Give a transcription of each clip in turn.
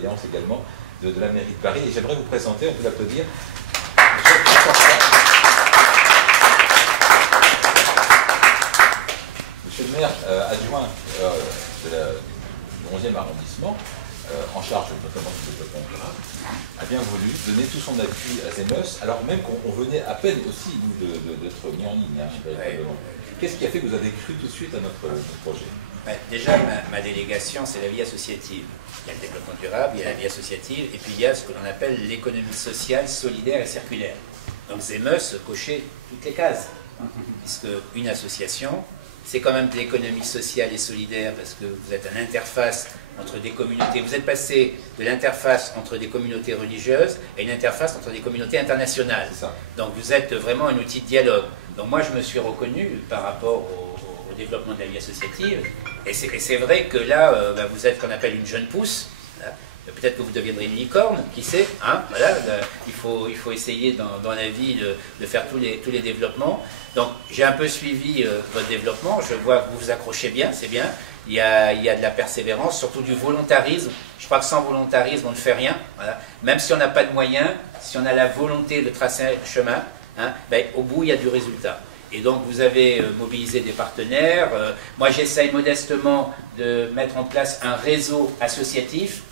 bienveillance également de la mairie de Paris. Et j'aimerais vous présenter, on peut l'applaudir, Monsieur le maire adjoint du 11e arrondissement, en charge notamment du développement durable, a bien voulu donner tout son appui à Zemos, alors même qu'on venait à peine aussi, nous, d'être mis en ligne, hein, véritablement. Qu'est-ce qui a fait que vous avez cru tout de suite à notre projet? Déjà, ma délégation, c'est la vie associative. Il y a le développement durable, il y a la vie associative, et puis il y a ce que l'on appelle l'économie sociale, solidaire et circulaire. Donc Zemos cochait toutes les cases, puisque une association, c'est quand même de l'économie sociale et solidaire, parce que vous êtes à l'interface entre des communautés. Vous êtes passé de l'interface entre des communautés religieuses et une interface entre des communautés internationales. Donc vous êtes vraiment un outil de dialogue. Donc moi je me suis reconnu par rapport au développement de la vie associative, et c'est vrai que là vous êtes ce qu'on appelle une jeune pousse. Peut-être que vous deviendrez une licorne, qui sait, hein, voilà, il faut essayer dans la vie de faire tous les développements. Donc j'ai un peu suivi votre développement, je vois que vous vous accrochez bien, c'est bien, il y a de la persévérance, surtout du volontarisme. Je crois que sans volontarisme on ne fait rien, voilà. Même si on n'a pas de moyens, si on a la volonté de tracer un chemin, hein, au bout il y a du résultat. Et donc vous avez mobilisé des partenaires, moi j'essaye modestement de mettre en place un réseau associatif.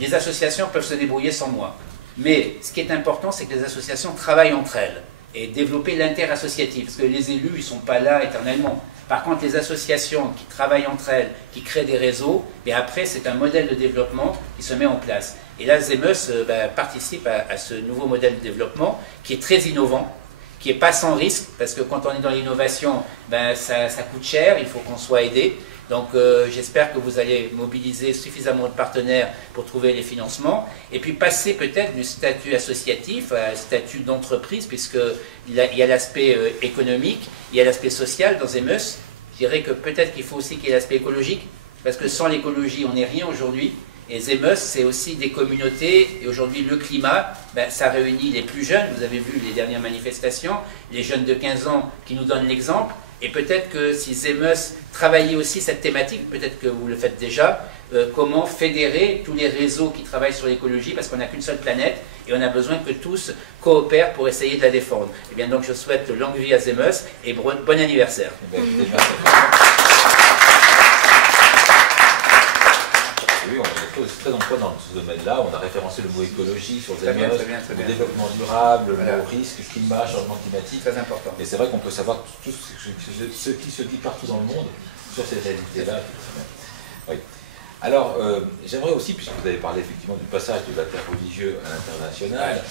Les associations peuvent se débrouiller sans moi. Mais ce qui est important, c'est que les associations travaillent entre elles et développer l'interassociatif. Parce que les élus, ils ne sont pas là éternellement. Par contre, les associations qui travaillent entre elles, qui créent des réseaux, et après, c'est un modèle de développement qui se met en place. Et là, Zemos participe à ce nouveau modèle de développement qui est très innovant, qui n'est pas sans risque, parce que quand on est dans l'innovation, ça coûte cher, il faut qu'on soit aidé. Donc j'espère que vous allez mobiliser suffisamment de partenaires pour trouver les financements et puis passer peut-être du statut associatif à statut d'entreprise, puisqu'il y a l'aspect économique, il y a l'aspect social dans Zemos. Je dirais que peut-être qu'il faut aussi qu'il y ait l'aspect écologique, parce que sans l'écologie on n'est rien aujourd'hui. Et Zemos, c'est aussi des communautés, et aujourd'hui le climat, ça réunit les plus jeunes, vous avez vu les dernières manifestations, les jeunes de 15 ans qui nous donnent l'exemple. Et peut-être que si Zemos travaillait aussi cette thématique, peut-être que vous le faites déjà, comment fédérer tous les réseaux qui travaillent sur l'écologie, parce qu'on n'a qu'une seule planète, et on a besoin que tous coopèrent pour essayer de la défendre. Et bien donc je souhaite longue vie à Zemos, et bon anniversaire. Oui, on est très en poids dans ce domaine-là. On a référencé le mot écologie sur Zemos, le développement durable, le mot risque, climat, changement climatique. Très important. Et c'est vrai qu'on peut savoir tout ce qui se dit partout dans le monde sur ces réalités-là. Oui. Alors, j'aimerais aussi, puisque vous avez parlé effectivement du passage de l'interreligieux à l'international,